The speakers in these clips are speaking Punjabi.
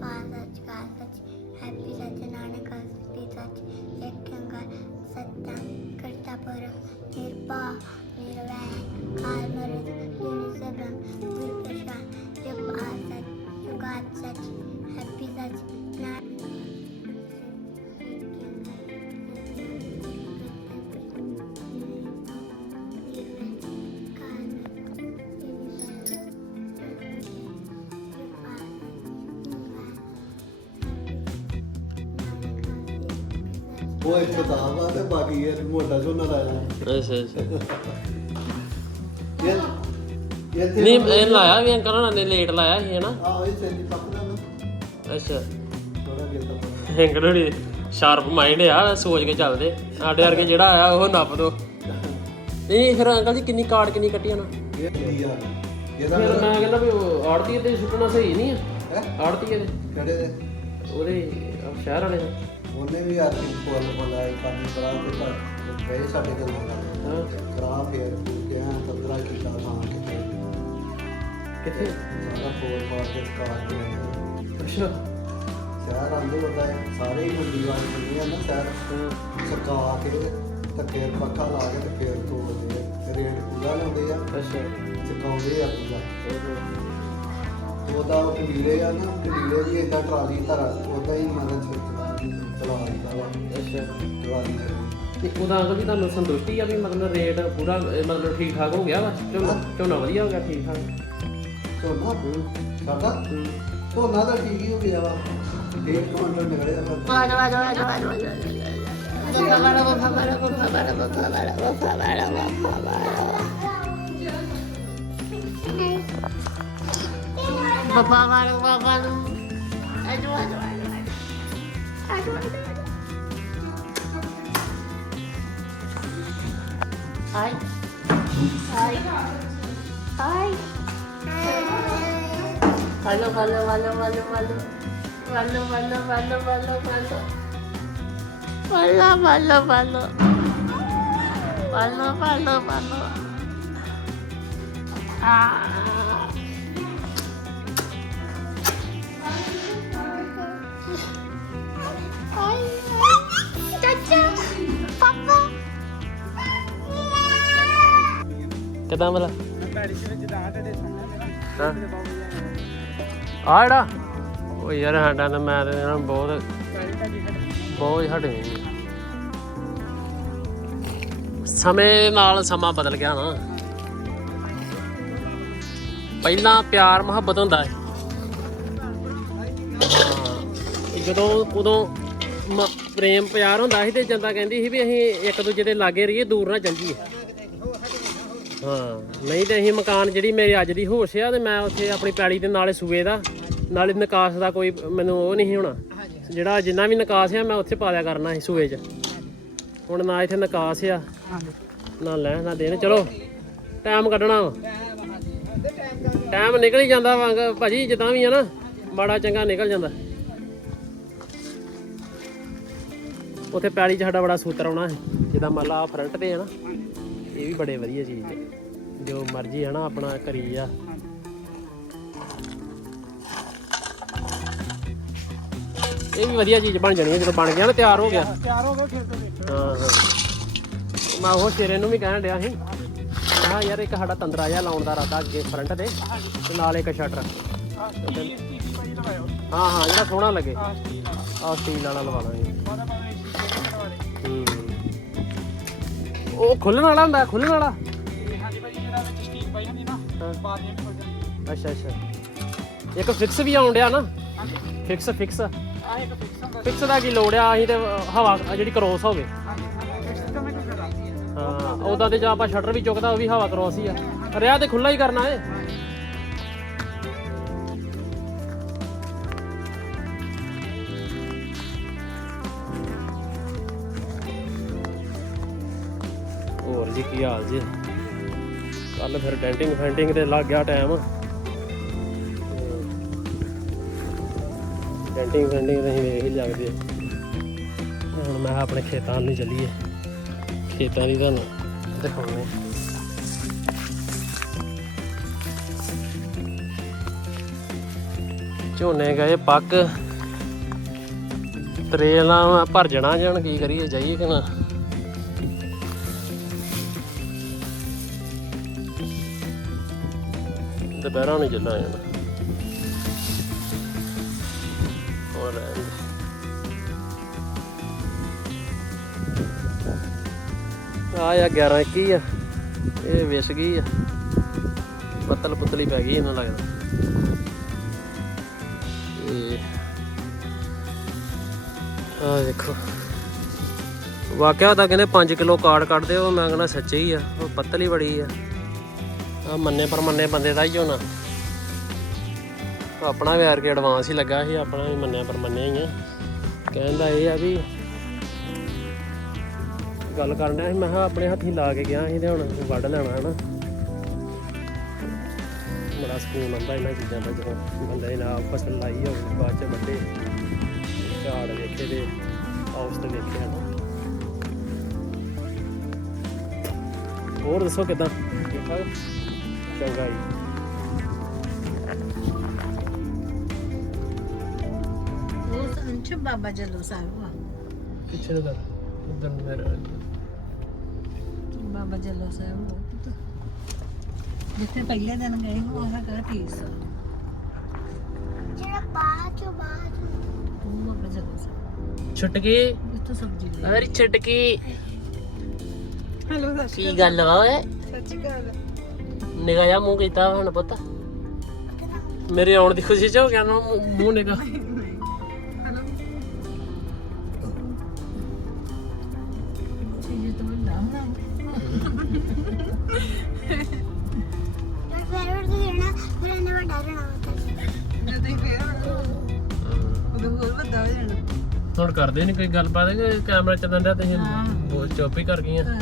ਪਾਸ ਸੱਚ ਕਾ ਸੱਚ ਹੈਪੀ ਸੱਚ ਨਾਨਕ ਹਸਤੀ ਸੱਚ ਇੱਕ ਓੰਕਾਰ ਸਤਿ ਕਰਤਾ ਪਰ ਨਿਰਭਾ ਉਹ ਇੱਕ ਕਿਤਾਬ ਆ ਤੇ ਬਾਕੀ ਇਹ ਮੋਟਾ ਝੋਨਾ ਲਾਇਆ ਅੱਛਾ ਅੱਛਾ ਇਹ ਇਹ ਤੇ ਨਹੀਂ ਇਹ ਲਾਇਆ ਵੀ ਅੰਕਲ ਨੇ ਲੇਟ ਲਾਇਆ ਸੀ ਹਨਾ? ਆ ਇਹ ਸੈਂਡੀ ਪੱਕਦਾ ਨਾ ਅੱਛਾ। ਥੋੜਾ ਜਿਹਾ ਅੰਕਲ ਹੋਣੀ ਸ਼ਾਰਪ ਮਾਈਂਡ ਆ ਸੋਚ ਕੇ ਚੱਲਦੇ। ਸਾਡੇ ਵਰਗੇ ਜਿਹੜਾ ਆਇਆ ਉਹ ਨੱਪ ਦੋ। ਨਹੀਂ ਫਿਰ ਅੰਕਲ ਜੀ ਕਿੰਨੀ ਕਾਰਡ ਕਿੰਨੀ ਕੱਟੀਆਂ ਨਾ ਇਹ ਕੀ ਆ ਇਹਦਾ ਮੈਂ ਕਹਿੰਦਾ ਵੀ ਆੜਤੀ ਤੇ ਸੁੱਟਣਾ ਸਹੀ ਨਹੀਂ ਆ। ਹੈ? ਆੜਤੀ ਦੇ। ਕਿਹੜੇ ਦੇ? ਉਹਦੇ ਸ਼ਹਿਰ ਵਾਲੇ ਦੇ। ਉਹਨੇ ਵੀ ਆਰਥਿਕ ਕੋਲ ਬੋਲਾਇਆ ਪਾਣੀ ਬੜਾ ਤੇ ਪਰ ਪਏ ਸਾਡੇ ਕੋਲ ਹਾਂ ਕਰਾ ਫੇਰ ਕੇ ਆ 15 ਕੀਤਾ ਥਾਂ ਕਿਤੇ ਕਿੱਥੇ? ਸਾਰਾ ਕੋਲ ਪਾਰ ਕੇ ਕਾਰ ਦੇ ਅੱਛਾ। ਸ਼ਹਿਰ ਆਂਦੇ ਹੈ ਸਾਰੇ ਹੀ ਮੰਡੀ ਵਾਲੇ ਹੁੰਦੇ ਆ ਨਾ ਸ਼ਹਿਰ। ਸਕਾ ਕੇ ਤੇ ਫੇਰ ਪੱਖਾ ਲਾ ਕੇ ਤੇ ਫੇਰ ਤੋੜਦੇ ਆ ਰੇਟ ਪੂਰਾ ਲਾਉਂਦੇ ਆ। ਅੱਛਾ। ਚਕਾਉਂਦੇ ਆ ਪੂਰਾ। ਉਹਦਾ ਉਹ ਢੀਲੇ ਆ ਨਾ ਢੀਲੇ ਦੀ ਏਦਾਂ ਟਰਾਲੀ ਧਰ ਉਹਦਾ ਹੀ ਮਾਰਨ ਚਲਾ ਦਿੱਤਾ ਵਾ ਅੱਛਾ ਟਰਾਲੀ ਚ। ਤੇ ਉਹਦਾ ਅੰਕਲ ਜੀ ਤੁਹਾਨੂੰ ਸੰਤੁਸ਼ਟੀ ਆ ਵੀ ਮਤਲਬ ਰੇਟ ਪੂਰਾ ਮਤਲਬ ਠੀਕ ਠਾਕ ਹੋ ਗਿਆ ਵਾ ਝੋਨਾ ਝੋਨਾ ਵਧੀਆ ਹੋ ਗਿਆ ਠੀਕ ਠਾਕ ਝੋਨਾ ਸਾਡਾ ਹੂੰ। ਝੋਨਾ ਤਾਂ ਠੀਕ ਹੀ ਹੋ ਗਿਆ ਵਾ ਡੇਢ ਕੁਇੰਟਲ ਨਿਕਲਿਆ ਪਰ Hi. Hi. Ay. Valo, valo, valo, valo, valo. Valo, valo, valo, valo, valo. Valo, valo, valo. Valo, valo, valo. Ah. Caca. Papa. ਕਿਦਾਂ ਮੇਰਾ ਹਾਂ। ਆ ਜਿਹੜਾ। ਉਹ ਯਾਰ ਸਾਡਾ ਤਾਂ ਮੈਂ ਤੇ ਨਾ ਬਹੁਤ ਬਹੁਤ ਹਟੇ ਸਮੇਂ ਨਾਲ ਸਮਾਂ ਬਦਲ ਗਿਆ ਨਾ। ਪਹਿਲਾਂ ਪਿਆਰ ਮੁਹੱਬਤ ਹੁੰਦਾ ਹੈ ਹਾਂ, ਜਦੋਂ ਉਦੋਂ ਮ- ਪ੍ਰੇਮ ਪਿਆਰ ਹੁੰਦਾ ਸੀ ਤੇ ਜਨਤਾ ਕਹਿੰਦੀ ਸੀ ਵੀ ਅਸੀਂ ਇੱਕ ਦੂਜੇ ਦੇ ਲਾਗੇ ਰਹੀਏ, ਦੂਰ ਨਾ ਚੱਲ ਹਾਂ, ਨਹੀਂ ਤੇ ਅਸੀਂ ਮਕਾਨ ਜਿਹੜੀ ਮੇਰੀ ਅੱਜ ਦੀ ਹੋਸ਼ ਆ ਤੇ ਮੈਂ ਉੱਥੇ ਆਪਣੀ ਪੈੜੀ ਦੇ ਨਾਲੇ ਸੂਏ ਦਾ, ਨਾਲੇ ਨਿਕਾਸ ਦਾ ਕੋਈ ਮੈਨੂੰ ਉਹ ਨਹੀਂ ਸੀ ਹੋਣਾ। ਜਿਹੜਾ ਜਿੰਨਾ ਵੀ ਨਿਕਾਸ ਆ, ਮੈਂ ਉੱਥੇ ਪਾ ਲਿਆ ਕਰਨਾ ਸੀ ਸੂਏ 'ਚ। ਹੁਣ ਨਾ ਇੱਥੇ ਨਿਕਾਸ ਆ, ਨਾ ਲੈਣ, ਨਾ ਦੇਣ। ਚਲੋ, ਟਾਈਮ ਕੱਢਣਾ ਵਾ। ਟਾਈਮ ਨਿਕਲ ਹੀ ਜਾਂਦਾ ਵਾਂਗ, ਭਾਜੀ ਜਿੱਦਾਂ ਵੀ ਆ ਨਾ, ਮਾੜਾ ਚੰਗਾ ਨਿਕਲ ਜਾਂਦਾ। ਉੱਥੇ ਪੈਲੀ 'ਚ ਸਾਡਾ ਬੜਾ ਸੂਤਰ ਆਉਣਾ ਹੈ ਜਿੱਦਾਂ ਮੰਨ ਲਾ ਫਰੰਟ ਤੇ ਆ ਨਾ ਇਹ ਵੀ ਬੜੇ ਵਧੀਆ ਚੀਜ਼ ਹੈ ਜੋ ਮਰਜ਼ੀ ਹੈ ਨਾ ਆਪਣਾ ਕਰੀ ਆ ਇਹ ਵੀ ਵਧੀਆ ਚੀਜ਼ ਬਣ ਜਾਣੀ ਹੈ ਜਦੋਂ ਬਣ ਗਿਆ ਨਾ ਤਿਆਰ ਹੋ ਗਿਆ। ਤਿਆਰ ਹੋ ਗਏ ਫਿਰ ਤੋਂ ਦੇਖੋ ਹਾਂ ਹਾਂ। ਮੈਂ ਉਹ ਸ਼ੇਰੇ ਨੂੰ ਵੀ ਕਹਿਣ ਡਿਆ ਸੀ। ਕਿਹਾ ਯਾਰ ਇੱਕ ਸਾਡਾ ਤੰਦਰਾ ਜਿਹਾ ਲਾਉਣ ਦਾ ਇਰਾਦਾ ਅੱਗੇ ਫਰੰਟ ਤੇ ਤੇ ਨਾਲ ਇੱਕ ਸ਼ਟਰ ਹਾਂ ਹਾਂ ਜਿਹੜਾ ਸੋਹਣਾ ਲੱਗੇ। ਆ ਸਟੀਲ ਵਾਲਾ। ਲਵਾ ਲਾਂਗੇ। ਉਹ ਖੁੱਲਣ ਵਾਲਾ ਹੁੰਦਾ, ਖੁੱਲਣ ਵਾਲਾ। ਹਾਂਜੀ ਭਾਈ ਜਿਹੜਾ ਵਿੱਚ ਸਟੀਲ ਪਾਈ ਹੁੰਦੀ ਨਾ ਹਾਂ। ਵੀ ਹੋ ਜਾਂਦੀ ਅੱਛਾ ਅੱਛਾ। ਇੱਕ ਫਿਕਸ ਵੀ ਆਉਣ ਡਿਆ ਨਾ। ਫਿਕਸ ਫਿਕਸ ਆ ਇੱਕ ਫਿਕਸ ਹੁੰਦਾ ਫਿਕਸ ਦਾ ਕੀ ਲੋੜ ਆ? ਅਸੀਂ ਤੇ ਹਵਾ, ਜਿਹੜੀ ਕਰੋਸ ਹੋਵੇ। ਹਾਂਜੀ ਫਿਕਸ ਤਾਂ ਹਾਂ, ਉਹਦਾ ਤੇ ਜਾਂ ਆਪਾਂ ਸ਼ਟਰ ਵੀ ਚੁੱਕਦਾ, ਉਹ ਵੀ ਹਵਾ ਕਰੋਸ ਹੀ ਆ। ਰਿਆ ਤੇ ਖੁੱਲਾ ਹੀ ਕਰਨਾ ਏ ਹੋਰ ਜੀ ਕੀ ਹਾਲ ਜੀ? ਕੱਲ ਫਿਰ ਡੈਂਟਿੰਗ ਫੈਂਟਿੰਗ ਤੇ ਲੱਗ ਗਿਆ ਟਾਈਮ। ਡੈਂਟਿੰਗ ਫੈਂਟਿੰਗ ਤੇ ਅਸੀਂ ਵੇਖ ਹੀ ਲੱਗਦੇ ਹੁਣ ਮੈਂ ਆਪਣੇ ਖੇਤਾਂ ਨੂੰ ਚੱਲੀਏ। ਖੇਤਾਂ ਦੀ ਤੁਹਾਨੂੰ ਦਿਖਾਉਂਦੇ ਝੋਨੇ ਗਏ ਪੱਕ। ਤਰੇਲਾਂ ਭਰ ਜਾਣਾ ਜਾਣ, ਕੀ ਕਰੀਏ, ਜਾਈਏ ਕਿ ਨਾ? ਦੁਪਹਿਰਾਂ ਨੂੰ ਚੱਲਾ ਜਾਣਾ ਹੋਰ ਰਹਿਣ ਆ 11 21 ਆ। ਇਹ ਵਿਸ ਗਈ ਆ। ਪੱਤਲ ਪੁਤਲੀ ਪੈ ਗਈ ਇਹਨਾਂ ਲੱਗਦਾ। ਆ ਦੇਖੋ। ਵਾਕਿਆ ਤਾਂ ਕਹਿੰਦੇ 5 ਕਿਲੋ ਕਾਰਡ ਕੱਢਦੇ ਉਹ ਮੈਂ ਕਹਿੰਦਾ ਸੱਚੇ ਹੀ ਆ, ਉਹ ਪੱਤਲ ਹੀ ਬੜੀ ਆ। ਆ ਮੰਨੇ ਪਰ ਮੰਨੇ ਬੰਦੇ ਦਾ ਹੀ ਹੋਣਾ ਆਪਣਾ ਵੀ ਆਰ ਕੇ ਐਡਵਾਂਸ ਹੀ ਲੱਗਾ ਸੀ, ਆਪਣਾ ਵੀ ਮੰਨਿਆ ਪਰ ਮੰਨਿਆ ਹੀ ਆ। ਕਹਿੰਦਾ ਇਹ ਆ ਵੀ ਗੱਲ ਕਰਨ ਡਿਆ ਸੀ, ਮੈਂ ਕਿਹਾ ਆਪਣੇ ਹੱਥੀ ਲਾ ਕੇ ਗਿਆ ਸੀ ਤੇ ਹੁਣ ਵੱਢ ਲੈਣਾ ਹਨਾ। ਬੜਾ ਸਕੂਨ ਆਉਂਦਾ ਇਹਨਾਂ ਚੀਜ਼ਾਂ ਦਾ ਜਦੋਂ ਬੰਦੇ ਨੇ ਆਪ ਫਸਲ ਲਾਈ ਹੋਵੇ, ਬਾਅਦ ਚ ਵੱਡੇ ਝਾੜ ਵੇਖੇ ਤੇ ਔਸਤ ਵੇਖਿਆ। ਨਾ ਹੋਰ ਦੱਸੋ ਕਿਦਾਂ? ਠੀਕ ਠਾਕ? ਚੰਗਾ ਜੀ। ਉਹ ਸੰਚ ਬਾਬਾ ਜੱਲੋ ਸਾਹਿਬ ਆ। ਪਿੱਛੇ ਦਾ ਉਧਰ ਮੇਰਾ ਬਾਬਾ ਜੱਲੋ ਸਾਹਿਬ ਉਹ ਪੁੱਤ। ਜਿੱਥੇ ਪਹਿਲੇ ਦਿਨ ਗਏ ਉਹ ਹੈਗਾ ਟੀਸ ਜਿਹੜਾ ਬਾਅਦ ਚੋਂ ਬਾਅਦ ਚੋਂ। ਉਹ ਬਾਬਾ ਜੱਲੋ ਸਾਹਿਬ। ਛੁਟਕੀ? ਜਿੱਥੋਂ ਸਬਜ਼ੀ ਲਈ ਅਰੇ ਛੁਟਕੀ। ਹੈਲੋ ਕੀ ਗੱਲ ਵਾ ਓਏ? ਸੱਚੀ ਗੱਲ ਨਿਗਾਹ ਜਿਹਾ ਮੂੰਹ ਕੀਤਾ ਹੁਣ ਪੁੱਤ। ਮੇਰੇ ਆਉਣ ਦੀ ਖੁਸ਼ੀ ਚ ਹੋ ਗਿਆ ਨਾ ਮੂੰਹ- ਮੂੰਹ ਨਿਗਾਹ। ਚੀਜ਼ ਤੋਂ ਨਾ ਨਾ ਪਰ ਫਿਰ ਉਹ ਦੇਣਾ ਫਿਰ ਇਹਨੇ ਵੱਡਾ ਰਹਿਣਾ ਹੁੰਦਾ ਜਦੋਂ ਫੇਰ ਉਦੋਂ ਹੋਰ ਵੱਡਾ ਹੋ ਜਾਣਾ ਹੁਣ ਕਰਦੇ ਨਹੀਂ ਕੋਈ ਗੱਲਬਾਤ ਕਿ ਕੈਮਰਾ ਚੱਲਣ ਡਿਆ ਤੁਸੀਂ ਬਹੁਤ ਚੁੱਪ ਹੀ ਕਰ ਗਈਆਂ। ਹਾਂ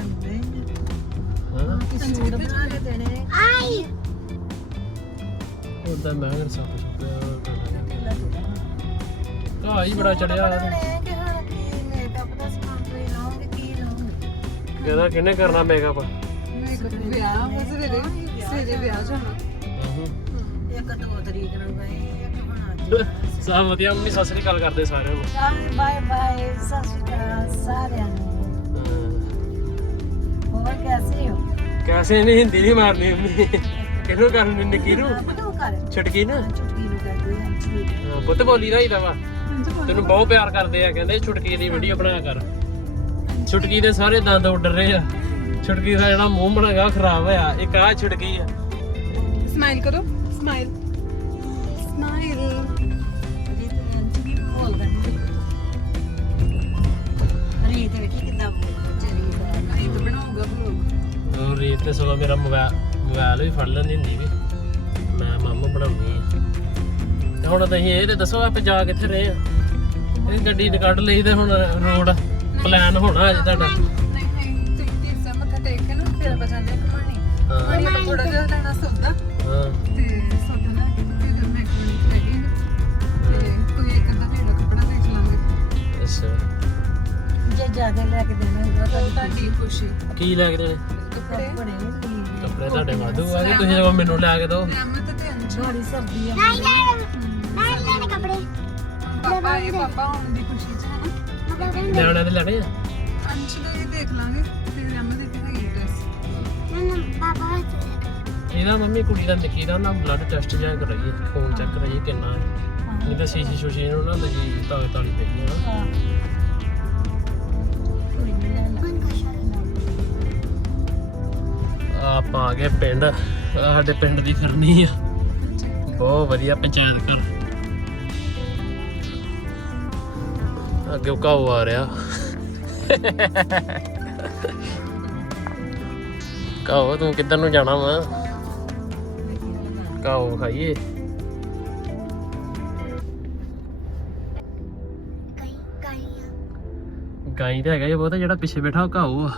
ਸੂਟ ਬਣਾ ਕੇ ਦੇਣੇ। ਆਈ। ਉਦਾਂ ਮੈਂ ਕਿਹਾ ਸਭ ਕੁਝ ਘਾਹ ਹੀ ਬੜਾ ਚੜਿਆ ਬਣਾਉਣੇ ਕਿ ਹੁਣ ਕੀ ਮੇਕਅਪ ਦਾ ਸਮਾਨ ਕੋਈ ਲਾਉਂਗੇ ਕੀ ਲਾਉਂਗੇ ਕਹਿੰਦਾ ਕਿਹਨੇ ਕਰਨਾ ਮੇਕਅਪ ਵਿਆਹ ਉਹ ਸਵੇਰੇ। ਸਵੇਰੇ ਵਿਆਹ ਜਾਣਾ। ਆਹੋ। ਇੱਕ ਦੋ ਤਰੀਕ ਨੂੰ ਗਏ ਇੱਕ ਹੁਣ ਅੱਜ ਸਭ ਵਧੀਆ ਮੰਮੀ ਸਤਿ ਸ੍ਰੀ ਅਕਾਲ ਕਰਦੇ ਸਾਰਿਆਂ ਨੂੰ। ਸਾਰੇ ਬਾਏ ਬਾਏ ਸਤਿ ਸ਼੍ਰੀ ਅਕਾਲ ਸਾਰਿਆਂ ਨੂੰ। ਹਾਂ। ਹੋਰ ਕੈਸੇ ਹੋ? ਕੈਸੇ ਨਹੀਂ ਹਿੰਦੀ ਨਹੀਂ ਮਾਰਨੀ ਮੰਮੀ ਕਿਹਨੂੰ ਕਰਨੀ ਨਿੱਕੀ ਨੂੰ ਕਦੋਂ ਕਰ ਛਟਕੀ ਨਾ? ਚੁਟਕੀ ਨੂੰ ਕਰਦੇ ਹਾਂ ਠੀਕ ਹਾਂ, ਪੁੱਤ ਬੋਲੀ ਦਾ ਹੀ ਦਾ ਵਾ। ਤੈਨੂੰ ਬਹੁਤ ਪਿਆਰ ਕਰਦੇ ਆ ਕਹਿੰਦੇ ਛੁਟਕੀ ਦੀ ਵੀਡੀਓ ਬਣਾਇਆ ਕਰ। ਛੁਟਕੀ ਦੇ ਸਾਰੇ ਦੰਦ ਉੱਡ ਰਹੇ ਆ। ਛੁਟਕੀ ਦਾ ਜਿਹੜਾ ਮੂੰਹ ਬਣਾਗਾ ਖਰਾਬ ਹੋਇਆ। ਇੱਕ ਆ ਛੁਟਕੀ ਆ। ਸਮਾਈਲ ਕਰੋ ਸਮਾਈਲ ਸਮਾਈਲ ਬਲੌਗ ਉਹ ਰੀਤ ਤੇ ਸਗੋਂ ਮੇਰਾ ਮੋਬਾਈਲ ਮੋਬਾਈਲ ਵੀ ਫੜ ਲੈਂਦੀ ਹੁੰਦੀ ਵੀ। ਮੈਂ ਮਾਮਾ ਬਣਾਉਣੀ ਆ। ਤੇ ਹੁਣ ਤੁਸੀਂ ਇਹ ਤੇ ਦੱਸੋ ਆਪਾਂ ਜਾ ਕਿੱਥੇ ਰਹੇ ਆ? ਇਹ ਗੱਡੀ ਨੇ ਕੱਢ ਲਈ ਤੇ ਹੁਣ ਰੋਡ ਪਲਾਨ ਹੋਣਾ ਅੱਜ ਤੁਹਾਡਾ। ਨਹੀਂ ਨਹੀਂ ਤੁਸੀਂ ਤੀਰ ਸੇ ਮੱਥਾ ਟੇਕ ਕੇ ਨਾ ਫਿਰ ਬਚਾਣੇ ਕਮਾਣੀ ਹਾਂ ਕਮਾਣੀ ਆਪਾਂ ਥੋੜਾ ਜਿਹਾ ਲੈਣਾ ਸੌਦਾ। ਹਾਂ। ਤੇ ਸੌਦਾ ਲੈ ਕੇ ਤੇ ਫਿਰ ਮੈਂ ਖਰੀਦੀ ਤੇ ਕੋਈ ਇੱਕ ਅੱਧਾ ਢੇਲਾ ਕੱਪੜਾ ਦੇਖ ਲਾਂਗੇ ਅੱਛਾ। ਜੇ ਜ਼ਿਆਦਾ ਲੈ ਕੇ ਦੇਣਾ ਹੋਊਗਾ ਤਾਂ ਤੁਹਾਡੀ ਖੁਸ਼ੀ। ਕੀ ਲੈ ਕੇ ਦੇਣੇ? ਕੱਪੜੇ ਕੱਪੜੇ ਤੁਹਾਡੇ ਵਾਧੂ ਆ ਕਿ ਤੁਸੀਂ ਸਗੋਂ ਮੈਨੂੰ ਲੈ ਕੇ ਦਿਓ। ਰਹਿਮਤ ਤੇ ਅੰਸ਼ ਬੜੀ ਸਰਦੀ ਆ ਨਹੀਂ ਨਹੀਂ ਨਹੀਂ ਲੈਣੇ ਕੱਪੜੇ। ਪਾਪਾ ਇਹ ਪਾਪਾ ਆਉਣ ਦੀ ਖੁਸ਼ੀ ਚ ਹੈ ਨਾ। ਲੈਣੇ ਆ? ਅੰਸ਼ ਨੂੰ ਇਹ ਦੇਖ ਲਾਂਗੇ ਤੇ ਰਹਿਮਤ ਦੀ ਤੇ ਹੈਗੀ ਡਰੈਸ ਨਾ ਪਾਪਾ ਵਾਸਤੇ ਇਹਦਾ ਮੰਮੀ ਕੁੜੀ ਦਾ ਨਿੱਕੀ ਦਾ ਨਾ ਬਲੱਡ ਟੈਸਟ ਜਾਂ ਕਰਾਈਏ ਖੂਨ ਚੈੱਕ ਕਰਾਈਏ ਕਿੰਨਾ ਹੈ। ਨਹੀਂ ਤਾਂ ਸੀਸੀ ਸ਼ੂਸ਼ੀ ਨੂੰ ਨਾ ਲੱਗੀ ਤਾਲੇ ਤਾਲੀ ਪਈ ਹੈ। ਆਪਾਂ ਆ ਗਏ ਪਿੰਡ। ਸਾਡੇ ਪਿੰਡ ਦੀ ਫਿਰਨੀ ਆ। ਬਹੁਤ ਵਧੀਆ ਪੰਚਾਇਤ ਘਰ। ਅੱਗੇ ਉਹ ਘਾਉ ਆ ਰਿਹਾ। ਘਾਉ ਤੂੰ ਕਿੱਧਰ ਨੂੰ ਜਾਣਾ ਵਾ? ਘਾਉ ਖਾਈਏ। ਗਾਈ ਤਾਂ ਹੈਗਾ ਇਹ ਬਹੁਤ ਜਿਹੜਾ ਪਿੱਛੇ ਬੈਠਾ ਉਹ ਘਾਉ ਆ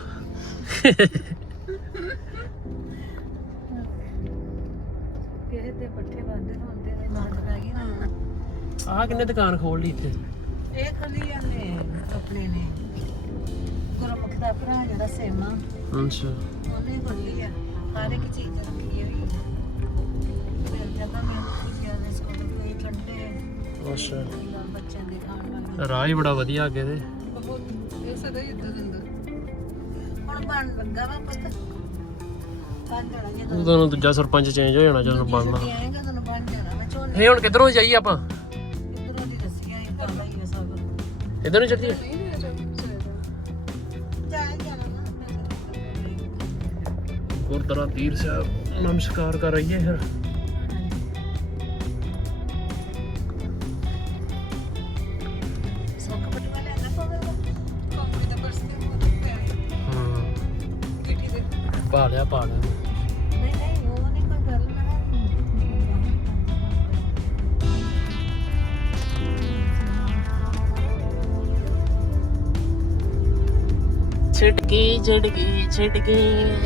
ਕਿਸੇ ਦੇ ਪੱਠੇ ਬੰਦੇ ਹੁੰਦੇ ਨੇ ਨਾਲ ਪੈ ਗਈ ਨਾ ਆਹ ਕਿੰਨੇ ਦੁਕਾਨ ਖੋਲ ਲਈ ਇੱਥੇ? ਇਹ ਖਲੀ ਨੇ ਆਪਣੇ ਨੇ। ਗੁਰਮੁਖ ਦਾ ਭਰਾ ਜਿਹੜਾ ਸੇਮਾ ਅੱਛਾ। ਉਹਨੇ ਖੋਲੀ ਆ। ਹਰ ਇੱਕ ਚੀਜ਼ ਰੱਖੀ ਹੋਈ ਫਿਰ ਜਦੋਂ ਮੈਂ ਕੁਝ ਗਿਆ ਨੇ ਸਕੂਲ ਕੋਈ ਠੰਡੇ ਅੱਛਾ। ਬੱਚਿਆਂ ਦੇ ਖਾਣ ਵਾਲੇ। ਰਾਹ ਹੀ ਬੜਾ ਵਧੀਆ ਅੱਗੇ ਤੇ। ਬਹੁਤ ਇਹ ਸਦਾ ਹੀ ਇਦਾਂ ਹੁੰਦਾ ਹੁਣ ਬਣ ਲੱਗਾ ਵਾ ਪੁੱਤ। ਜਦੋਂ ਉਦੋਂ ਦੂਜਾ ਸਰਪੰਚ ਚੇਂਜ ਹੋ ਜਾਣਾ ਜਦੋਂ ਬਣਨਾ। ਇਹ ਹੁਣ ਕਿੱਧਰੋਂ ਜਾਈਏ ਆਪਾਂ? ਸਭ ਇਧਰ ਨੂੰ ਚੱਲੀਏ ਜਾਇਆ ਜਾਣਾ ਨਾ ਗੁਰਦੁਆਰਾ ਤੀਰ ਸਾਹਿਬ ਨਮਸਕਾਰ ਕਰ ਛਿਟਕੀ ਛਿਟਕੀ ਛਿਟਕੀ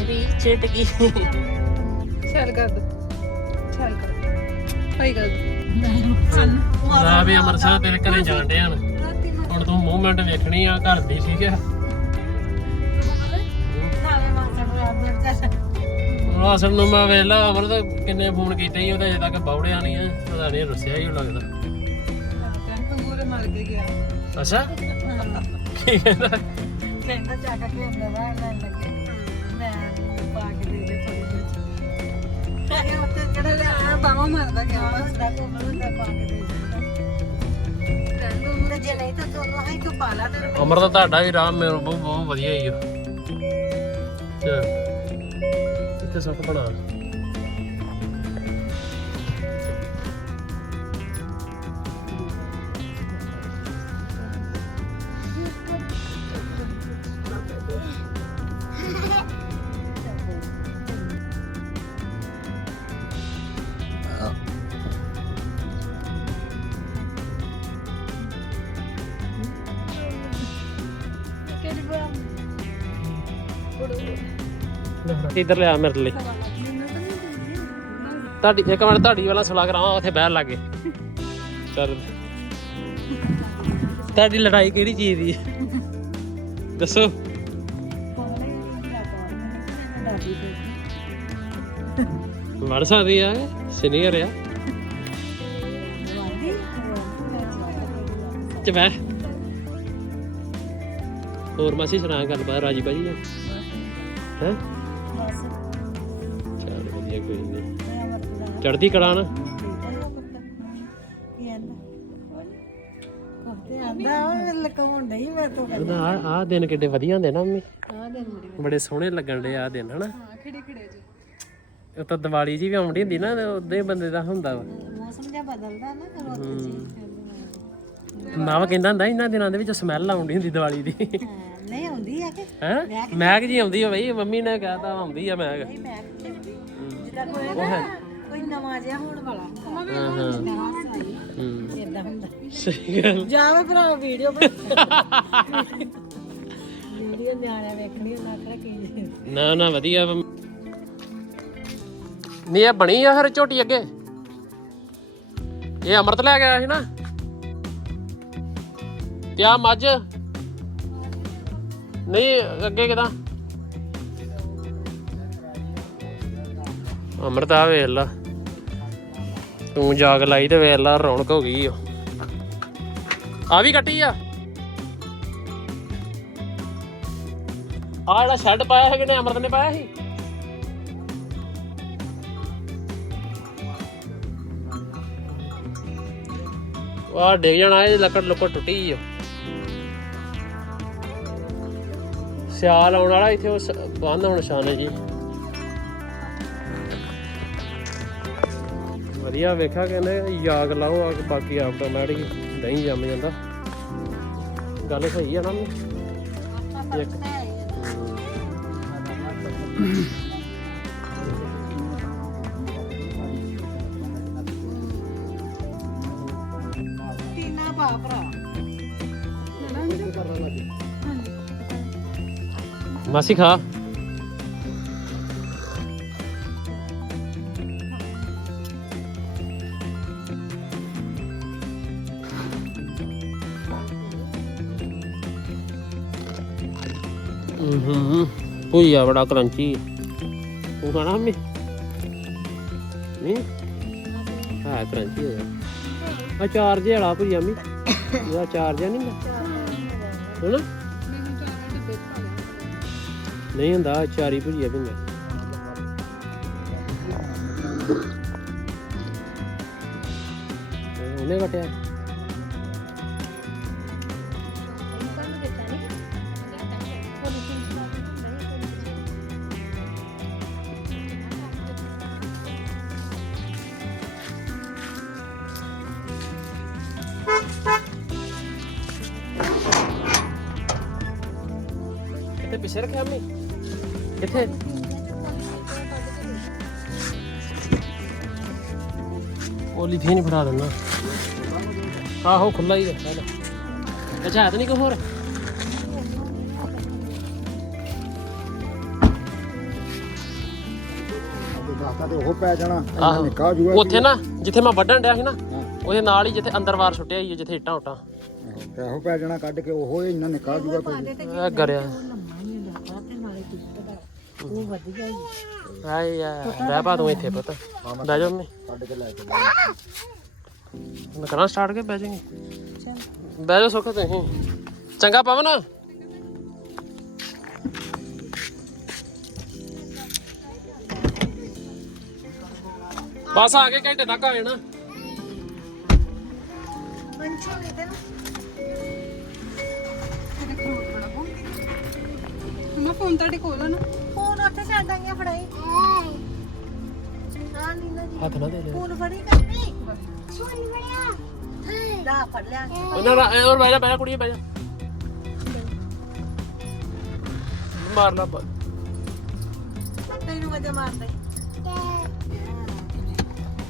ਰੀ ਛਿਟਕੀ ਚੱਲ ਕਰ ਦੋ। ਚੱਲ ਕਰ ਭਾਈ ਕਰ ਦੋ ਲਾ ਵੀ ਅੰਮ੍ਰਿਤਸਰ ਤੇਰੇ ਘਰੇ ਜਾਣ ਡਿਆ ਨੂੰ ਹੁਣ ਤੂੰ ਮੂਵਮੈਂਟ ਵੇਖਣੀ ਆ ਘਰ ਦੀ ਠੀਕ ਹੈ ਜਾ ਅਸਲ ਨੂੰ ਮੈਂ ਵੇਲਾ ਅਮਰ ਤਾਂ ਕਿੰਨੇ ਫੋਨ ਕੀਤੇ ਸੀ ਉਹਦੇ ਅਜੇ ਤੱਕ ਬੌੜਿਆ ਨਹੀਂ ਆ ਪਤਾ ਨਹੀਂ ਰੁੱਸਿਆ ਹੀ ਉਹ ਲੱਗਦਾ। ਕੰਗੂਰੇ ਮਾਰ ਕੇ ਗਿਆ? ਅੱਛਾ? ਕੀ ਕਹਿੰਦਾ? ਕਹਿੰਦਾ ਜਾ ਕੇ ਖੇਡਦਾ ਰਹਿਣ ਲੈਣ ਲੱਗੇ ਮੈਂ ਪਾ ਕੇ ਦੇ ਦੇ ਥੋੜੀ ਜਿਹੀ ਇਹ ਉੱਤੇ ਜਿਹੜਾ ਲਿਆ ਬਾਵਾ ਮਾਰਦਾ ਗਿਆ ਹੁੰਦਾ ਕੋਮਲ ਹੁੰਦਾ ਪਾ ਕੇ ਦੇ ਦਿੰਦਾ ਕਹਿੰਦਾ ਮੈਂ ਜੇ ਨਹੀਂ ਤਾਂ ਦੋਨੋਂ ਹੀ ਤੂੰ ਪਾ ਲਾ ਤੇਰੇ ਅਮਰ ਤਾਂ ਤੁਹਾਡਾ ਵੀ ਰਾਮ ਮੇਰੇ ਬਹੁਤ ਬਹੁਤ ਵਧੀਆ ਹੀ ਆ। ਚੱਲ ਇੱਥੇ ਸੱਟ ਬਣਾ। ਇੱਧਰ ਲਿਆ ਮੇਰੇ ਲਈ? ਤੁਹਾਡੀ, ਇੱਕ ਮਿੰਟ, ਤੁਹਾਡੀ ਵਾਲਾ ਸਲਾਹ ਕਰਾਵਾਂ, ਉੱਥੇ ਬਹਿਣ ਲੱਗੇ ਚੱਲ। ਤੁਹਾਡੀ ਲੜਾਈ ਕਿਹੜੀ ਚੀਜ਼ ਦੀ? ਹੈ? ਦੱਸੋ। ਵੜ ਸਕਦੀ ਆ ਸੀਨੀਅਰ ਆ। ਚ ਬਹਿ। ਹੋਰ ਮਾਸੀ ਸੁਣਾ ਗੱਲਬਾਤ ਰਾਜੀ ਭਾਜੀ ਹੈ ਹੈ? ਚੱਲ ਵਧੀਆ ਕੋਈ ਨਹੀਂ ਚੜਦੀ ਕਲਾ ਨਾ। ਆਂਦਾ ਉਹ ਲਕਾਉਣ ਨਹੀਂ ਮੈਂ ਤੋਂ ਉਹਦਾ ਆ ਆ ਦਿਨ ਕਿੱਡੇ ਵਧੀਆ ਹੁੰਦੇ ਨਾ ਮੰਮੀ। ਆ ਦੇ ਮੁੜੀ ਬੜੇ ਸੋਹਣੇ ਲੱਗਣ ਦੇ ਆ ਦਿਨ ਹਨਾ? ਹਾਂ ਖਿੜੇ ਖਿੜੇ ਜੀ। ਉਹ ਤਾਂ ਦੀਵਾਲੀ ਜੀ ਵੀ ਆਉਂਦੀ ਹੁੰਦੀ ਨਾ ਉਦੋਂ ਹੀ ਬੰਦੇ ਦਾ ਹੁੰਦਾ ਵਾ। ਮੌਸਮ ਜਿਹਾ ਬਦਲਦਾ ਨਾ ਰੋਜ਼ ਜੀ ਨਾਵ ਕਹਿੰਦਾ ਹੁੰਦਾ ਇਹਨਾਂ ਦਿਨਾਂ ਦੇ ਵਿੱਚ ਸਮੈਲ ਆਉਂਦੀ ਹੁੰਦੀ ਦੀਵਾਲੀ ਦੀ। ਨਹੀਂ ਆਉਂਦੀ ਆ ਕਿ? ਹੈ? ਮੈਗ ਜੀ ਆਉਂਦੀ ਆ ਬਈ ਮੰਮੀ ਨੇ ਕਹਿਤਾ ਆਉਂਦੀ ਆ ਮੈਗ। ਨਹੀਂ ਮੈਂ ਕਿੱਥੇ ਆਉਂਦੀ? ਜਿੱਦਾਂ ਕੋਈ ਨਾ ਕੋਈ ਨਵਾਂ ਜਿਹਾ ਹੋਣ ਵਾਲਾ। ਹਾਂ ਹਾਂ। ਹੂੰ ਇਦਾਂ ਹੁੰਦਾ। ਸਹੀ ਗੱਲ। ਜਾਵੇ ਭਰਾ ਵੀਡੀਓ ਬਣਾ। ਵੀਡੀਓ ਨਿਆਣਿਆਂ ਵੇਖਣੀ ਉਹਨਾਂ ਆਖਣਾ ਕੀ ਨਾ ਨਾ ਵਧੀਆ ਵਾ। ਨਹੀਂ ਇਹ ਬਣੀ ਆ ਹਰ ਝੋਟੀ ਅੱਗੇ। ਇਹ ਅੰਮ੍ਰਿਤ ਲੈ ਗਿਆ ਸੀ ਨਾ? ਤੇ ਆ ਮੱਝ? ਨਹੀਂ, ਅੱਗੇ ਕਿਦਾਂ? ਅੰਮ੍ਰਿਤ ਆ ਵੇਖ ਲਾ। ਤੂੰ ਜਾਗ ਲਾਈ ਤੇ ਵੇਖ ਲਾ, ਰੌਣਕ ਹੋ ਗਈ ਓ। ਆ ਵੀ ਕੱਟੀ ਆ? ਆ ਜਿਹੜਾ ਸ਼ੈੱਡ ਪਾਇਆ ਹੈ ਕਿਨੇ ਅਮਰਤ ਨੇ ਪਾਇਆ ਸੀ? ਵਾਹ ਡਿੱਗ ਜਾਣਾ ਇਹ ਲੱਕੜ ਲੁੱਕੜ ਟੁੱਟੀ ਆ ਸਿਆਲ ਆਉਣ ਵਾਲਾ, ਇੱਥੇ ਬੰਦ ਹੋਣ ਨਿਸ਼ਾਨ ਜੀ। ਵਧੀਆ ਵੇਖਿਆ ਕਹਿੰਦੇ, ਯਾਗ ਲਾਓ ਆ ਬਾਕੀ ਆਟੋਮੈਟਿਕ ਨਹੀਂ ਜੰਮ ਜਾਂਦਾ। ਗੱਲ ਸਹੀ ਆ ਨਾ। ਇੱਕ ਮਾਸੀ ਖਾ ਹੂੰ ਭੁਜੀਆ ਬੜਾ ਕਰੰਚੀ ਤੂੰ ਖਾਣਾ ਮੰਮੀ? ਨਹੀਂ? ਹਾਂ ਕਰੰਚੀ ਹੋਇਆ ਆ ਚਾਰ ਜੇ ਵਾਲਾ ਭੁਜੀਆ ਮੀ ਇਹਦਾ ਚਾਰ ਜਿਹਾ ਨਹੀਂ ਹੁੰਦਾ? ਹੈਨਾ? ਨਹੀਂ ਹੁੰਦਾ ਚਾਰੀ ਭੁਜੀਆ ਵੀ ਉਹਨੇ ਕਟਿਆ ਕਿੱਥੇ ਪਿੱਛੇ ਰੱਖਿਆ ਮੈਂ ਕਿੱਥੇ ਪੋਲੀਥੀਨ ਫੜਾ ਦਿੰਦਾ। ਆਹੋ ਖੁੱਲਾ ਹੀ ਰੱਖਿਆ ਲੈ ਅੱਛਾ ਹੈ ਤਾਂ ਨਹੀਂ ਕੋਈ ਹੋਰ? ਦੱਸਦਾ ਤੇ ਉਹ ਪੈ ਜਾਣਾ ਆਹੋ। ਨਿੱਕਾ ਜੂਗਾ ਉੱਥੇ ਨਾ ਜਿੱਥੇ ਮੈਂ ਵੱਢਣ ਡਿਆ ਸੀ ਨਾ ਉਹਦੇ ਨਾਲ ਹੀ ਜਿੱਥੇ ਅੰਦਰ ਵਾਰ ਸੁੱਟਿਆ ਹੀ ਜਿੱਥੇ ਇੱਟਾਂ ਉੱਟਾਂ। ਤੇ ਉਹ ਪੈ ਜਾਣਾ ਕੱਢ ਕੇ ਉਹ ਇੰਨਾ ਨਿੱਕਾ ਜੂਗਾ ਕੋਈ ਇਹ ਗਰਿਆ ਉਹ ਵਧੀਆ ਹੀ ਆਏ ਯਾਰ ਰਹਿ ਪਾ ਤੂੰ ਇੱਥੇ ਪੁੱਤ। ਬਹਿ ਜਾ ਮੈਂ ਕੱਢ ਕੇ ਲੈ ਕੇ ਮੈਂ ਕਰਾਂ ਸਟਾਰਟ ਕੇ ਬਹਿ ਜਾਏਂਗੇ? ਬਹਿ ਜਾ ਸੁੱਖ ਤੁਸੀਂ। ਚੰਗਾ ਪਵਨ। ਬਸ ਆ ਕੇ ਘੰਟੇ ਤੱਕ ਆ ਜਾਣਾ। ਪੰਛੀ ਨੇ ਤੇ ਮੈਂ ਫੋਨ ਤੁਹਾਡੇ ਕੋਲ ਆ ਨਾ। ਉੱਥੇ ਛੱਡ ਆਈਆਂ ਫੜਾਈ। ਹਾਂ ਨੀਨਾ ਜੀ ਹੱਥ ਨਾ ਦੇ ਲੈ ਫੋਨ ਫੜੀ ਕਰਨੀ ਸੁਣ ਬੜਿਆ ਦਾ ਫੜ ਲਿਆ। ਉਹਨਾਂ ਦਾ ਹੋਰ ਬਹਿ ਜਾ ਕੁੜੀਏ ਬਹਿ ਜਾ। ਮਾਰ ਲਾ ਬ- ਤੈਨੂੰ ਵਜੇ ਮਾਰਦੇ।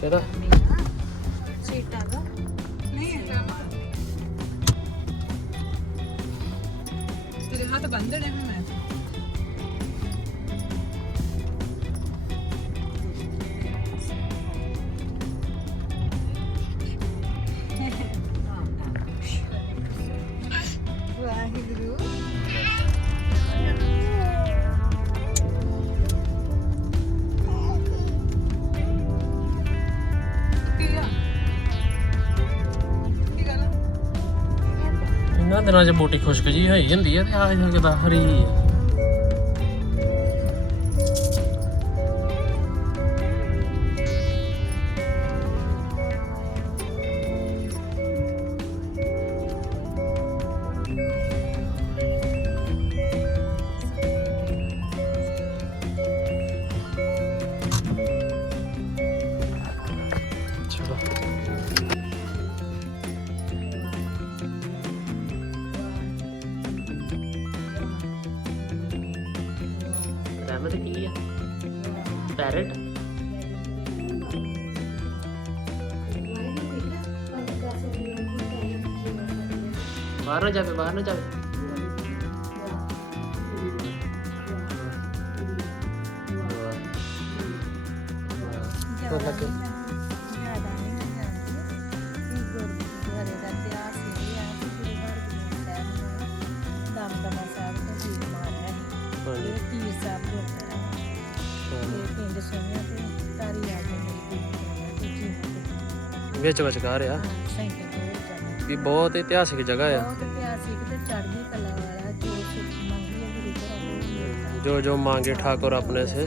ਕਿਹਦਾ? ਸੀਟਾਂ ਦਾ। ਨਹੀਂ। ਤੇਰੇ ਹੱਥ ਬੰਦ ਨੇ ਦਿਨਾਂ 'ਚ ਬੋਟੀ ਖੁਸ਼ਕ ਜੀ ਹੋਈ ਹੁੰਦੀ ਹੈ ਤੇ ਆ ਜਗਦਾ ਹਰੀ ਮਾਰਿਆ ਸੀ ਹਾਂਜੀ ਇਹ ਤੀਰ ਸਾਹਿਬ ਗੁਰਦੁਆਰਾ ਵਾ। ਇਹ ਪਿੰਡ ਸੁਣਿਆ ਵੀ ਬਹੁਤ ਇਤਿਹਾਸਿਕ ਜਗ੍ਹਾ ਆ। ਬਹੁਤ ਇਤਿਹਾਸਿਕ ਤੇ ਚੜ੍ਹਦੀ ਕਲਾ ਵਾਲਾ ਜੋ ਸੁਖ ਮੰਗੀ ਹੈ ਗੁਰੂ ਘਰਾਂ ਜੋ ਜੋ ਮੰਗੇ ਠਾਕੁਰ ਆਪਣੇ ਸੇ।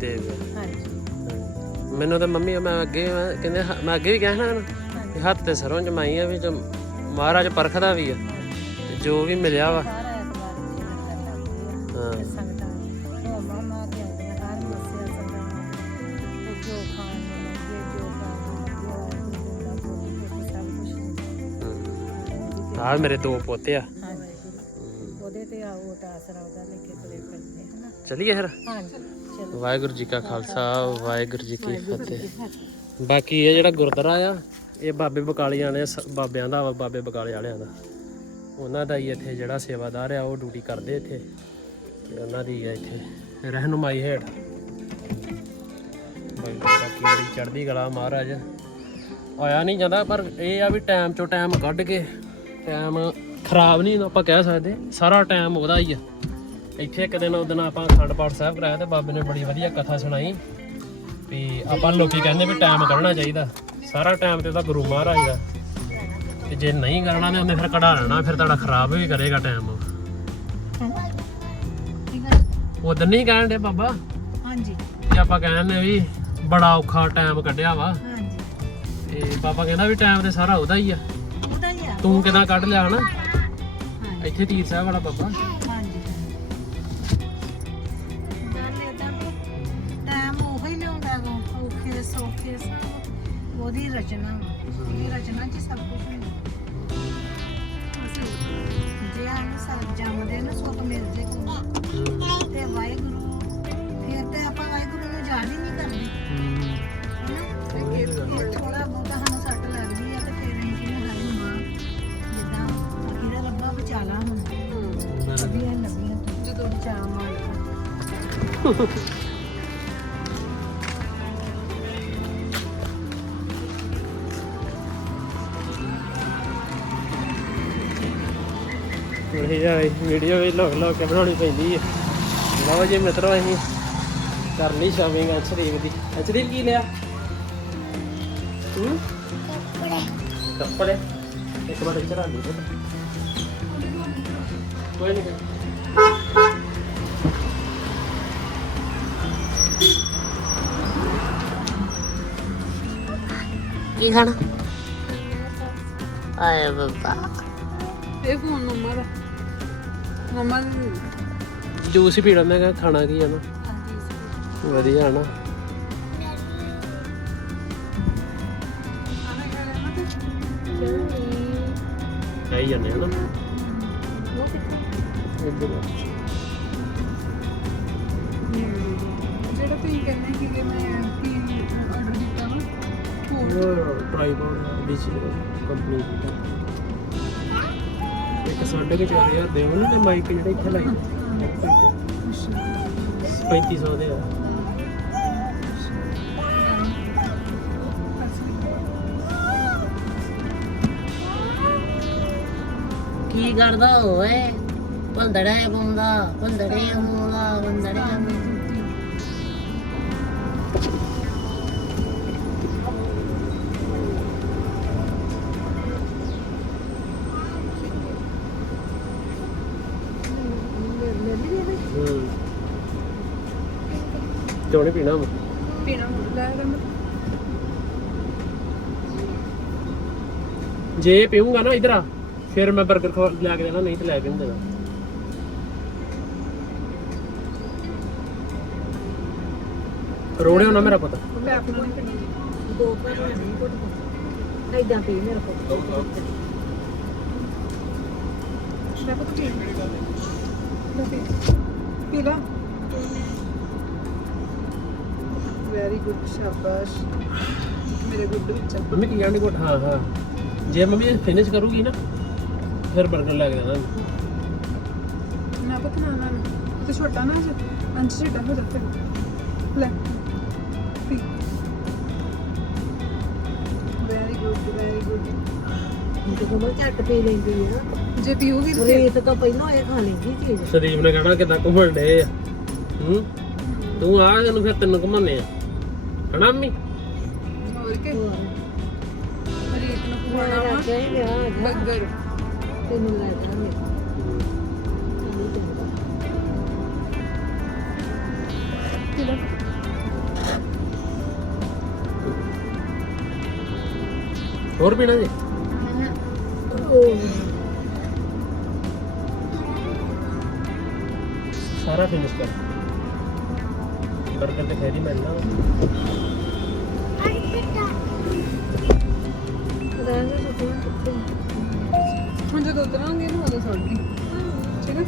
ਦੇਵੇ। ਮੈਨੂੰ ਤਾਂ ਮੰਮੀ ਮੈਂ ਅੱਗੇ ਮੈਂ ਕਹਿੰਦੇ ਮੈਂ ਅੱਗੇ ਵੀ ਕਿਹਾ ਨਾ ਹੱਥ ਤੇ ਸਰੋਂ ਜਮਾਈ ਆ ਵੀ ਜੋ ਮਹਾਰਾਜ ਪਰਖਦਾ ਵੀ ਆ ਜੋ ਵੀ ਮਿਲਿਆ ਵਾ। ਕੁਝ ਆ ਮੇਰੇ ਦੋ ਪੋਤੇ ਆ। ਹਾਂਜੀ। ਉਹਦੇ ਤੇ ਆ ਉਹ ਆਸਰਾ ਉਹਦਾ ਲੈ ਕੇ ਤੁਰੇ ਫਿਰਦੇ ਹਨਾ? ਚਲੀਏ ਫਿਰ? ਹਾਂਜੀ ਚਲੋ। ਵਾਹਿਗੁਰੂ ਜੀ ਕਾ ਖਾਲਸਾ ਵਾਹਿਗੁਰੂ ਜੀ ਕੀ ਫਤਿਹ। ਬਾਕੀ ਇਹ ਜਿਹੜਾ ਗੁਰਦੁਆਰਾ ਆ ਇਹ ਬਾਬੇ ਬਕਾਲੇ ਵਾਲੇ ਸ- ਬਾਬਿਆਂ ਦਾ ਵਾ ਬਾਬੇ ਬਕਾਲੇ ਵਾਲਿਆਂ ਦਾ। ਉਹਨਾਂ ਦਾ ਹੀ ਇੱਥੇ ਜਿਹੜਾ ਸੇਵਾਦਾਰ ਆ ਉਹ ਡਿਊਟੀ ਕਰਦੇ ਇੱਥੇ। ਤੇ ਉਹਨਾਂ ਦੀ ਆ ਇੱਥੇ ਰਹਿਨੁਮਾਈ ਹੇਠ। ਬਾਕੀ ਬਾਕੀ ਬੜੀ ਚੜ੍ਹਦੀ ਕਲਾ ਮਹਾਰਾਜ। ਆਇਆ ਨਹੀਂ ਜਾਂਦਾ ਪਰ ਇਹ ਆ ਵੀ ਟਾਈਮ ਚੋਂ ਟਾਈਮ ਕੱਢ ਕੇ ਟਾਈਮ ਖਰਾਬ ਨਹੀਂ ਆਪਾਂ ਕਹਿ ਸਕਦੇ। ਸਾਰਾ ਟਾਈਮ ਉਹਦਾ ਹੀ ਆ। ਇੱਥੇ ਇੱਕ ਦਿਨ ਉਹਦਨ ਆਪਾਂ ਅਖੰਡ ਪਾਠ ਸਾਹਿਬ ਕਰਾਇਆ ਤੇ ਬਾਬੇ ਨੇ ਬੜੀ ਵਧੀਆ ਕਥਾ ਸੁਣਾਈ। ਵੀ ਆਪਾਂ ਲੋਕੀ ਕਹਿੰਦੇ ਵੀ ਟਾਈਮ ਕੱਢਣਾ ਚਾਹੀਦਾ। ਸਾਰਾ ਟਾਈਮ ਤੇ ਉਹਦਾ ਗੁਰੂ ਮਹਾਰਾਜ ਦਾ। ਤੇ ਜੇ ਨਹੀਂ ਕਰਨਾ ਨੇ ਉਹਨੇ ਫਿਰ ਕਢਾ ਲੈਣਾ ਫਿਰ ਤੁਹਾਡਾ ਖਰਾਬ ਵੀ ਕਰੇਗਾ ਟਾਈਮ ਉਦੋਂ ਨਹੀਂ ਕਹਿਣ ਦੇ ਬਾਬਾ। ਹਾਂਜੀ। ਕਿ ਆਪਾਂ ਕਹਿੰਦੇ ਵੀ ਬੜਾ ਔਖਾ ਟਾਈਮ ਕੱਢਿਆ ਵਾ। ਹਾਂਜੀ। ਤੇ ਬਾਬਾ ਕਹਿੰਦਾ ਵੀ ਟਾਈਮ ਤੇ ਸਾਰਾ ਉਹਦਾ ਹੀ ਆ। ਤੂੰ ਕਿਦਾਂ ਕੱਢ ਲਿਆ ਹਨਾ? ਇੱਥੇ ਤੀਰ ਸਾਹਿਬ ਵਾਲਾ ਬਾਬਾ। ਇਹ ਜਾਈ ਵੀਡੀਓ ਵੀ ਲੋਕ ਲੋਕ ਕੇ ਬਣਾਉਣੀ ਪੈਂਦੀ ਹੈ ਲਓ ਜੀ ਮਿੱਤਰੋ ਅਸੀਂ ਕਰ ਲਈ ਸ਼ਾਪਿੰਗ ਅਚਰੀਕ ਦੀ। ਅਚਰੀਕ ਕੀ ਲਿਆ? ਹੂੰ? ਕੱਪੜੇ। ਕੱਪੜੇ। ਇੱਕ ਵਾਰ ਇੱਧਰ ਆ ਲਈ ਕੋਈ ਨਹੀਂ ਕੀ ਖਾਣਾ? ਆਏ ਬੱਬਾ। ਇਹ ਫੋਨ ਮੰਮਾ ਦਾ। ਮੰਮਾ ਜੂਸ ਹੀ ਪੀਣਾ ਮੈਂ ਕਿਹਾ ਖਾਣਾ ਕੀ ਆ ਨਾ। ਵਧੀਆ ਨਾ। ਆਈ ਜਾਂਦੇ ਹਨਾ। ਜਿਹੜਾ ਤੁਸੀਂ ਕਹਿੰਦੇ ਸੀ ਕਿ ਮੈਂ ਹੋਰ ਉਹ ਟ੍ਰਾਈਪੋਡ ਦੀ ਕੰਪਨੀ ਇੱਕ ਸਾਢੇ ਕੁ ਚਾਰ ਦੇ ਉਹਨਾਂ ਤੇ ਮਾਈਕ ਜਿਹੜੇ ਇੱਥੇ ਲਾਈ। 3500 ਦੇ ਆ। ਕੀ ਕਰਦਾ ਓਏ? ਭੰਦੜੇ ਪਾਉਂਦਾ ਭੰਦੜੇ ਪਾਉਂਦਾ ਨਹੀਂ ਪੀਣਾ ਵਾ? ਪੀਣਾ ਲੈ ਰਮਨ ਜੇ ਪੀਊਂਗਾ ਨਾ ਇਧਰ ਆ ਫਿਰ ਮੈਂ 버ਗਰ ਖਵਾ ਲੈ ਕੇ ਦੇਣਾ ਨਹੀਂ ਤੇ ਲੈ ਕੇ ਨਹੀਂ ਦੇਣਾ। ਰੋੜਿਓ ਨਾ ਮੇਰਾ ਪੁੱਤ? ਮੈਂ ਆਪਣਾ ਨਹੀਂ ਪੀਣਾ ਦੋ ਪਰ ਨਹੀਂ ਘੁੱਟ ਐਦਾਂ ਪੀ ਮੇਰੇ ਕੋਲ ਮੈਂ ਪੁੱਤ ਪੀ ਲੈ। ਪੀ ਪੀ ਲਾ। ਵੈਰੀ ਗੁੱਡ ਸ਼ਾਬਾਸ਼ ਮੇਰੇ ਗੁੱਡ ਬੱਚਾ ਮੰਮੀ ਕੀ ਕਹਿੰਦੀ ਕੋਟ ਹਾਂ ਹਾਂ ਜੇ ਮੰਮੀ ਫਿਨਿਸ਼ ਕਰੂਗੀ ਨਾ ਫਿਰ 버ਗਰ ਲੈ ਕੇ ਦੇਣਾ ਨਾ ਪੁੱਤ ਨਾ ਨਾ ਨਾ। ਤੇ ਛੋਟਾ ਨਾ ਜੇ ਅੰਚ ਛੋਟਾ ਹੋ ਜਾ ਫਿਰ ਲੈ ਪੀ ਵੈਰੀ ਗੁੱਡ ਵੈਰੀ ਗੁੱਡ ਤੇ ਕੋਲ ਝੱਟ ਪੀ ਲੈਂਦੀ ਹੈ ਨਾ ਜੇ ਪੀਓਗੀ ਤਾਂ ਫਿਰ ਰੀਤ ਤੋਂ ਪਹਿਲਾਂ ਇਹ ਖਾ ਲੈਂਦੀ ਚੀਜ਼ ਸਦੀਪ ਨੇ ਕਹਿਣਾ ਕਿਦਾਂ ਘੁੰਮਣ ਡੇ ਆ ਹੂੰ ਤੂੰ ਆ ਇਹਨੂੰ ਫਿਰ ਤੈਨੂੰ ਘੁਮਾਉਂਦੇ ਆ ਹਨਾ ਮੰਮੀ ਹੋਰ ਕੇ ਰੀਤ ਨੂੰ ਖਵਾਉਣਾ ਵਾ ਚਾਹੀ ਵਿਆਹ ਬੱਗਰ ਤੈਨੂੰ ਲੈ ਜਾਵਾਂਗੇ ਹੋਰ ਪੀਣਾ ਜੀ। ਸਾਰਾ ਫਿਨਿਸ਼ ਕਰ। 버ਗਰ ਤੇ ਹੀ ਮਿਲਣਾ। ਸੁਪਨਾ ਕਿੱਥੇ ਹੁਣ ਜਦੋਂ ਉਤਰਾਂਗੇ ਨਾ ਉਦੋਂ ਸੁੱਟ ਦੀ ਠੀਕ ਹੈ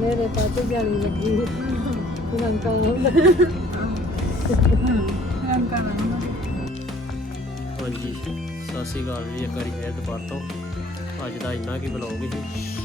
ਮੇਰੇ ਪਾਸੇ ਜਾਲੀ ਲੱਗੀ। ਰੰਕਾ ਰੰਗ ਕਰਾਂ ਹਾਂਜੀ ਸਤਿ ਸ਼੍ਰੀ ਅਕਾਲ ਜੀ ਇੱਕ ਵਾਰੀ ਫੇਰ ਦੁਬਾਰਾ ਤੋਂ। ਅੱਜ ਦਾ ਇੰਨਾ ਕੀ ਬਲੌਗ ਸੀ।